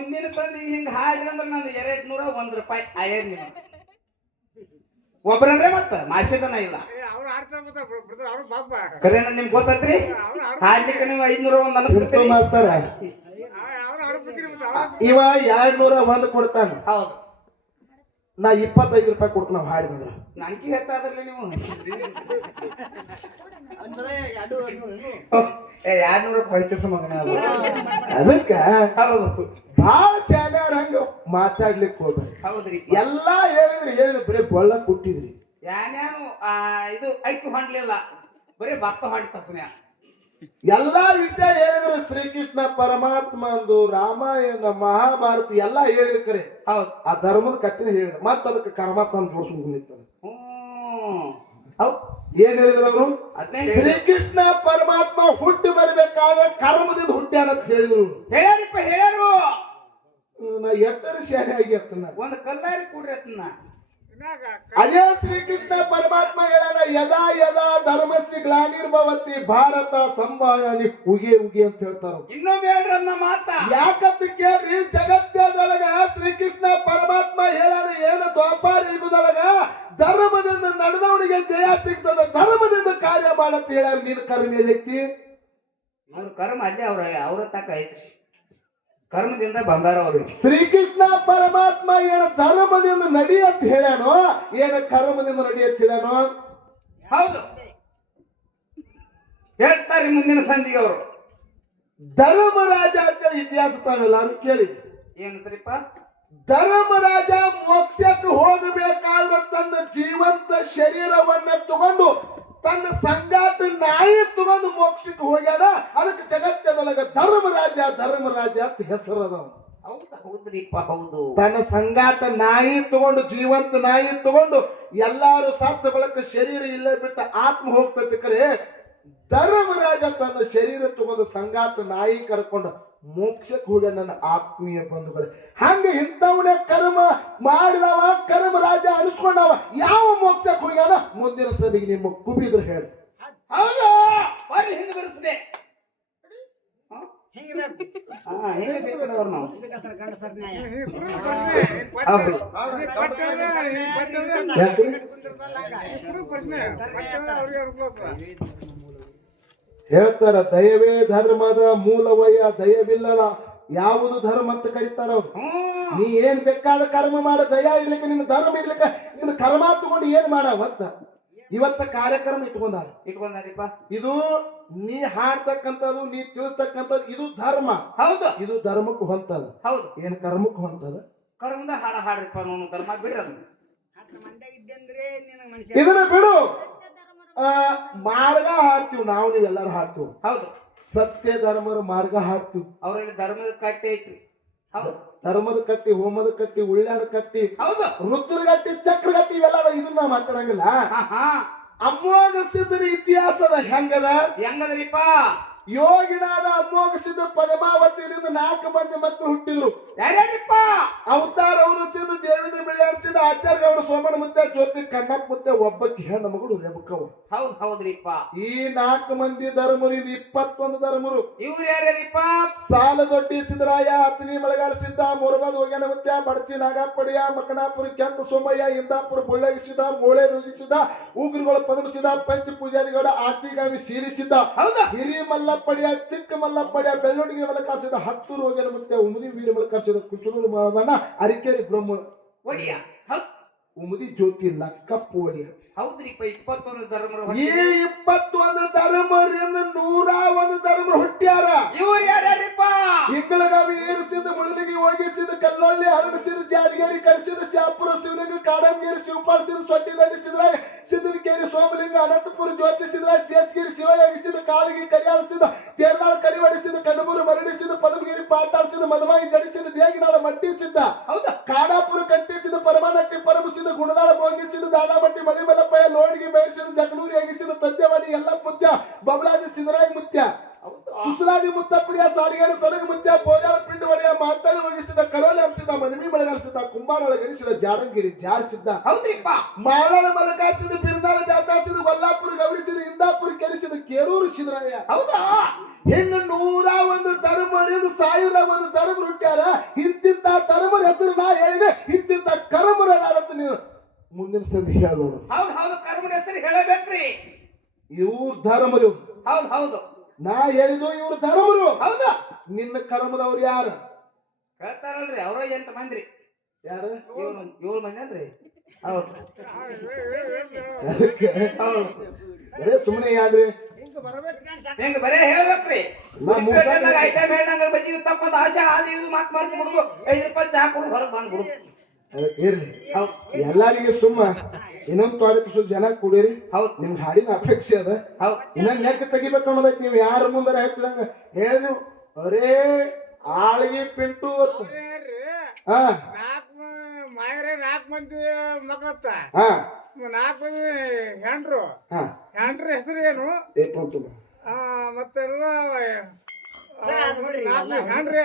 ಮುಂದಿನ ಸಂದಿ ಹಿಂಗ ಹಾಡ್ರಿ ಅಂದ್ರೆ ನಂದು 201 ರೂಪಾಯಿ ಆಯ್ತು ನೀವು ಒಬ್ರನ್ರೆ ಮತ್ತ ಮಾಸಿದನ ಇಲ್ಲ ಕರೆನ ನಿಮ್ಗೆ ಗೊತ್ತೈತ್ರಿ ಹಾಡ್ಲಿಕ್ಕೆ ನೀವು 501 ಅನ್ಬಿಡ್ತೀರಿ ಮಾಡ್ತಾರ ಇವ 201 ಕೊಡ್ತಾನ ಹೌದು ನಾ 25 ರೂಪಾಯಿ ಕೊಡ್ತು ನಾವು ಹಾಡಿದ್ರ ನನಗೆ ಹೆಚ್ಚಾದ್ರಲ್ಲಿ ನೀವು 200 ಪಂಚಸ ಮಗನ ಅದಕ್ಕ ಹೌದು ಬಾಳ ಶಾನ್ಯಾರ ಹಂಗ ಮಾತಾಡ್ಲಿಕ್ಕೆ ಹೋಗ್ರಿ ಹೌದ್ರಿ ಎಲ್ಲಾ ಹೇಳಿದ್ರೆ ಬರೀ ಬೊಳ್ಳ ಕೊಟ್ಟಿದ್ರಿ ಯಾನ್ಯಾನು ಇದು ಐಕ್ಯ ಹೊಂಡ್ಲಿಲ್ಲ ಬರೀ ಭಕ್ತ ಹೊಂಡ್ ತಸನ್ಯ ಎಲ್ಲಾ ವಿಷಯ ಹೇಳಿದ್ರು ಶ್ರೀಕೃಷ್ಣ ಪರಮಾತ್ಮ ಅಂದು ರಾಮಾಯಣ ಮಹಾಭಾರತ ಎಲ್ಲಾ ಹೇಳಿದ ಕರೆ ಹೌದು ಆ ಧರ್ಮದ ಕತ್ತಿನ ಹೇಳಿದ ಮತ್ತ ಅದಕ್ಕೆ ಕರ್ಮಾತ್ಮ ಜೋಡಿಸ್ಕೊಂಡು ಹೌದು ಏನ್ ಹೇಳಿದ್ರು ಅವರು ಶ್ರೀಕೃಷ್ಣ ಪರಮಾತ್ಮ ಹುಟ್ಟಿ ಬರ್ಬೇಕಾದ್ರೆ ಕರ್ಮದಿಂದ ಹುಟ್ಟ್ಯಾನ ಅಂತ ಹೇಳಿದ್ರು ಹೇಳ್ಯಾರಿಪ್ಪ ಹೇಳ್ಯಾರು ನಾ ಎಷ್ಟರ ಶಾನೆ ಆಗಿ ಅತ್ತನ ಒಂದು ಕಲ್ಲಾರಿ ಕೂಡ್ರಿ ಅತ್ತನ್ನ ಅದೇ ಶ್ರೀಕೃಷ್ಣ ಪರಮಾತ್ಮ ಹೇಳಾನ ಯದಾ ಯದಾ ಧರ್ಮಸ್ಯ ಗ್ಲಾನಿರ್ಭವತಿ ಭಾರತ ಸಂಭಾಯನಿ ಉಗಿ ಉಗಿ ಅಂತ ಹೇಳ್ತಾರ ಇನ್ನೊಮ್ಮೆ ಹೇಳ್ರಿ ಅನ್ನ ಮಾತ ಯಾಕಂತ ಕೇಳ್ರಿ ಜಗತ್ತದೊಳಗ ಶ್ರೀಕೃಷ್ಣ ಪರಮಾತ್ಮ ಹೇಳಾನ ಏನು ದ್ವಾಪಾರ ಯುಗದೊಳಗ ಧರ್ಮದಿಂದ ನಡೆದವನಿಗೆ ಜಯ ಸಿಗ್ತದ ಧರ್ಮದಿಂದ ಕಾರ್ಯ ಮಾಡಂತ ಹೇಳ್ಯಾರ ನೀನು ಕರ್ಮ ಎಲ್ಲಿತ್ತಿ ಅವ್ರ ಕರ್ಮ ಅಲ್ಲೇ ಅವ್ರ ತಕ ಐತ್ರಿ ಕರ್ಮದಿಂದ ಬಂದಾರ ಅವ್ರಿಗೆ ಶ್ರೀಕೃಷ್ಣ ಪರಮಾತ್ಮ ಏನ ಧರ್ಮದಿಂದ ನಡಿ ಅಂತ ಹೇಳ್ಯಾನೋ ಏನ ಕರ್ಮದಿಂದ ನಡಿ ಅಂತ ಹೇಳ್ಯಾನೋ ಹೌದು ಹೇಳ್ತಾರೆ ಮುಂದಿನ ಸಂಧಿಗೆ ಅವರು ಧರ್ಮರಾಜ ಅಂತ ಇತಿಹಾಸ ತಾವೆಲ್ಲಾರು ಕೇಳಿ ಏನು ಸರಿಪ್ಪ ಧರ್ಮರಾಜ ಮೋಕ್ಷಕ್ಕೆ ಹೋಗಬೇಕಾದ್ರೆ ತನ್ನ ಜೀವಂತ ಶರೀರವನ್ನ ತಗೊಂಡು ತನ್ನ ಸಂಗಾಟ ನಾಯಿ ತಗೊಂಡು ಮೋಕ್ಷಕ್ಕೆ ಹೋಗ್ಯಾನ ಅದಕ್ಕೆ ಜಗತ್ತದೊಳಗ ಧರ್ಮರಾಜ ಅಂತ ಹೆಸರದ ಹೌದು ಹೌದ್ರಿಪ್ಪ ಹೌದು ತನ್ನ ಸಂಗಾಟ ನಾಯಿ ತಗೊಂಡು ಜೀವಂತ ನಾಯಿ ತಗೊಂಡು ಎಲ್ಲಾರು ಸತ್ತ ಬಳಕ ಶರೀರ ಇಲ್ಲೇ ಬಿಟ್ಟು ಆತ್ಮ ಹೋಗ್ತೈತಿ ಕರೆ ಧರ್ಮರಾಜ ತನ್ನ ಶರೀರ ತಗೊಂಡು ಸಂಗಾಟ ನಾಯಿ ಕರ್ಕೊಂಡು ಮೋಕ್ಷಕ್ಕೆ ಹೋಗ್ಯ ನನ್ನ ಆತ್ಮೀಯ ಬಂಧುಗಳೇ ಹಂಗ ಇಂಥವನೇ ಕರ್ಮ ಮಾಡಿದವ ಕರ್ಮರಾಜ ಅನಿಸ್ಕೊಂಡವ ಯಾವ ಮೋಕ್ಷಕ್ಕೆ ಹೋಗ್ಯಾನ ಮುಂದಿನ ಸದಿಗೆ ನಿಮ್ಮ ಕುಬಿದ್ರು ಹೇಳಿ ಹೌದು ಬರ್ರಿ ಹಿಂಗ ಬಿಡಿಸ್ದೆ ಹೇಳ್ತಾರ ದಯವೇ ಧರ್ಮದ ಮೂಲವಯ್ಯ ದಯವಿಲ್ಲದ ಯಾವುದು ಧರ್ಮ ಅಂತ ಕರೀತಾರ ಅವ್ರು ನೀ ಏನ್ ಬೇಕಾದ ಕರ್ಮ ಮಾಡ ದಯ ಇರ್ಲಿಕ್ಕೆ ನಿನ್ನ ಧರ್ಮ ಇರ್ಲಿಕ್ಕೆ ನಿನ್ನ ಕರ್ಮ ತಗೊಂಡು ಏನ್ ಮಾಡವತ್ತ ಇವತ್ತ ಕಾರ್ಯಕ್ರಮ ಇಟ್ಕೊಂಡಾರಿಪ್ಪ ಇದು ನೀ ಹಾಡ್ತಕ್ಕಂಥದ್ದು ನೀ ತಿಳಿಸ್ತಕ್ಕಂಥದ್ದು ಇದು ಧರ್ಮ ಹೌದು ಇದು ಧರ್ಮಕ್ಕೆ ಹೊಂತದ ಹೌದು ಏನ್ ಕರ್ಮಕ್ಕೆ ಹೊಂತದ ಕರ್ಮದ ಹಾಡ್ರಿಪ್ಪ ನೋನು ಧರ್ಮ ಬಿಡ್ರಿ ಅದನ್ನ ಇದನ್ನ ಬಿಡು ಮಾರ್ಗ ಹಾಡ್ತೀವಿ ನಾವು ನೀವೆಲ್ಲರೂ ಹಾಡ್ತೀವಿ ಹೌದು ಸತ್ಯ ಧರ್ಮರ ಮಾರ್ಗ ಹಾಡ್ತೀವಿ ಅವ್ರಲ್ಲಿ ಧರ್ಮದ ಕಟ್ಟೆ ಐತ್ರಿ ಹೌದು ಧರ್ಮದ ಕಟ್ಟಿ ಹೋಮದ ಕಟ್ಟಿ ಉಳ್ಳ್ಯಾನ ಕಟ್ಟಿ ಹೌದು ರುದ್ರಗಟ್ಟಿ ಚಕ್ರಗಟ್ಟಿ ಇವೆಲ್ಲ ಇದನ್ನ ಮಾತಾಡಂಗಿಲ್ಲ ಅಮೋಘ ಸಿದ್ಧನ ಇತಿಹಾಸದ ಹೆಂಗದ್ರಿಪ್ಪ ಯೋಗಿನಾದ ಅಮೋಘ ಸಿದ್ಧ ಪದ್ಮಾವತಿಯಿಂದ 4 ಮಂದಿ ಮಕ್ಕಳು ಹುಟ್ಟಿದ್ರು ಯಾರ್ಯಾರಿಪ್ಪ ಅವತಾರ ಅವರು ಸಿದ್ಧ ದೇವೇಂದ್ರ ಬಿಳಿಯಾಡ್ಸಿದ ಆಚಾರ್ಯ ಗೌಡ ಸೋಮಣ್ಣ ಮುತ್ತೆ ಜ್ಯೋತಿ ಕಣ್ಣಪ್ಪ ಮುತ್ತೆ ಒಬ್ಬಕ್ಕೆ ಹೆಣ್ಣು ಮಗಳು ರೇಬಕವ್ವ ಹೌದು ಹೌದ್ರಿಪ್ಪ ಈ 4 ಮಂದಿ ಧರ್ಮರು ಇದು 21 ಧರ್ಮರು ಇವ್ರು ಯಾರ್ಯಾರಿಪ್ಪ ಸಾಲದೊಡ್ಡಿ ಸಿದ್ದರಾಯ ಅತ್ನಿ ಮಳೆಗಾಲ ಸಿದ್ಧ ಮೊರಬಾದ್ ಹೋಗ್ಯಾನ ಮುತ್ಯ ಬಡಚಿ ನಾಗಪ್ಪಡಿಯ ಮಕನಾಪುರ ಕೆಂತ ಸೋಮಯ್ಯ ಇಂದಾಪುರ ಬುಳ್ಳಗಿಸಿದ ಮೂಳೆ ನುಗ್ಗಿಸಿದ ಉಗ್ರಗಳು ಪದಮಿಸಿದ ಪಂಚ ಪೂಜಾರಿಗೌಡ ಆಚಿಗಾಮಿ ಸೀರಿಸಿದ್ದ ಹೌದಾ ಹಿರಿ ಮಲ್ಲಪ್ಪಡಿಯ ಚಿಕ್ಕ ಮಲ್ಲಪ್ಪಡಿಯ ಬೆಳ್ಳೊಡಿಗೆ ಮಲಕಾಸಿದ ಹತ್ತೂರು ಹೋಗ್ಯಾನ ಮುತ್ಯ ಉಮದಿ ವೀರ ಮಲಕಾಸಿದ ಕುಚನೂರು ಮಾಡದನ ಅರಿಕೇರಿ ಬ್ರಹ್ಮ ಒಡಿಯ ಹೌದು ಉಮದಿ ಜ್ಯೋತಿ ಲಕ್ಕಪ್ಪ ಒಡಿಯ ಹೌದ್ರಿಪ್ಪ 21 ಧರ್ಮರು ಈ 21 ಧರ್ಮರಿಂದ 101 ಧರ್ಮರು ಹುಟ್ಟ್ಯಾರ ಇವ್ರು ಯಾರ್ಯಾರಿಪ್ಪ ಇಂಗಳಗಾವಿ ಏರಿಸಿದ ಮುಳಲಿಗೆ ಹೋಗಿಸಿದ ಕಲ್ಲೊಳ್ಳಿ ಹರಡಿಸಿದ ಜಾರಿಗೇರಿ ಕರೆಸಿದ ಶಾಪುರ ಶಿವಲಿಂಗ ಕಾಡಂಗೇರಿ ಶಿವಪಾಲಿಸಿದ ಸೊಟ್ಟಿ ದಂಡಿಸಿದ್ರ ಸಿದ್ದನಕೇರಿ ಸೋಮಲಿಂಗ ಅನಂತಪುರ ಜ್ಯೋತಿಸಿದ್ರ ಸೇಸ್ಗಿರಿ ಶಿವಯಾಗಿಸಿದ ಕಾಳಿಗೆ ಕರಿಯಾಳಿಸಿದ ತೇರ್ನಾಳ ಕರಿವಡಿಸಿದ ಕಡಬೂರು ಮರಡಿಸಿದ ಪದಮಗಿರಿ ಪಾತಾಳಿಸಿದ ಮದವಾಯಿ ಜಡಿಸಿದ ದೇಗಿನಾಳ ಮಟ್ಟಿಸಿದ್ದ ಹೌದಾ ಕಾಡಾಪುರ ಕಟ್ಟಿಸಿದ ಪರಮಾನಟ್ಟಿ ಪರಮಿಸಿದ ಗುಣದಾಳ ಭೋಗಿಸಿದ ದಾದಾಮಟ್ಟಿ ಮಲಿಮಲಪ್ಪಯ್ಯ ಲೋಡಿಗೆ ಬೇಯಿಸಿದ ಜಗಳೂರಿ ಆಗಿಸಿದ ಸದ್ಯವಾಡಿ ಎಲ್ಲ ಮುತ್ಯ ಬಬಲಾದಿ ಸಿದ್ದರಾಯ ಮುತ್ಯ ಸುಸಲಾದಿ ಮುತ್ತಪ್ಪಡಿಯ ಸಾಲಿಗಾರ ಸಲಗ ಮುತ್ಯ ಬೋಜಾಳ ಪಿಂಡ ಒಡೆಯ ಮಾತಾಳಿ ಒಗಿಸಿದ ಕರೋಲೆ ಹಂಸಿದ ಮನವಿ ಮಳೆಗಾಲಿಸಿದ ಕುಂಬಾರೊಳ ಗಣಿಸಿದ ಜಾಡಂಗಿರಿ ಜಾರಿಸಿದ್ದ ಹೌದ್ರಿಪ್ಪ ಮಾಳಾಳ ಮಲಕಾಚಿದ ಬಿರ್ನಾಳ ಬ್ಯಾತಾಚಿದ ಕೊಲ್ಲಾಪುರ ಗೌರಿಸಿದ ಇಂದಾಪುರ ಕೆರಿಸಿದ ಕೇರೂರು ಸಿದ್ದರಾಯ ಹೌದಾ ಹಿಂಗ 101 ಧರ್ಮರಿಂದ 1001 ಧರ್ಮ ಹುಟ್ಟ್ಯಾರ ಇಂಥ ನಾ ಹೇಳಿದೆ ಇಂತಿಂತ ಕರ್ಮರದಾರಂತ ನೀನು ಮುಂದಿನ ಸಂಧಿ ಹೇಳೋಣ. ಹೌದು ಹೌದು ಕರ್ಮನ ಹೆಸರು ಹೇಳಬೇಕ್ರಿ. ಇವ್ರ ಧರ್ಮರು. ಹೌದು ಹೌದು ನಾ ಹೇಳಿದ್ದು ಇವ್ರ ಧರ್ಮರು. ಹೌದಾ ನಿನ್ನ ಕರ್ಮದವ್ರು ಯಾರು ಹೇಳ್ತಾರಲ್ರಿ ಅವ್ರ 8 ಮಂದಿ. ಯಾರು 7 ಮಂದಿ ಅನ್ರಿ. ಹೌದು ಅದೇ ಸುಮ್ಮನೆ ಯಾದ್ರಿ ಹೆಂಗ ಬರೇ ಹೇಳ್ಬೇಕ್ರಿ. ಐಟಮ್ ಹೇಳ್ದಂಗ ಬಜಿ ತಪ್ಪದ ಆಶೆ ಆದಿ ಇದು ಮಾತು ಮಾರ್ತಿ ಬಿಡುದು 5 ರೂಪಾಯಿ ಚಾ ಕುಡಿದು ಹೊರಗೆ ಬಂದ್ಬಿಡು. ಇರ್ಲಿ ಎಲ್ಲಾರಿಗೆ ಸುಮ್ಮ ಇನ್ನೊಂದು ತೋಟಕ್ಕೆ ಜನ ಕೂಡಿರಿ. ಹೌದು ನಿಮ್ ಹಾಡಿನ ಅಪೇಕ್ಷೆ ಅದ. ಹೌದು ಇನ್ನೊಂದು ನೆಕ್ ತೆಗಿಬೇಕು ಅನ್ನೋದೈತಿ. ನೀವು ಯಾರ ಮುಂದಾರ ಹೆಚ್ಚಿದಂಗ ಹೇಳಿದ್ವು ಅವರೇ ಆಳಿಗೆ ಪಿಂಟು ಹಾ 4 ಮಂದಿ ಮಕ್ಕಳತ್ತ. 4 ಮಂದಿ ಹೆಂಡ್ರು. ಹೆಂಡ್ರ ಹೆಸರು ಏನು ಮತ್ತೆ ಹೆಂಡ್ರೆ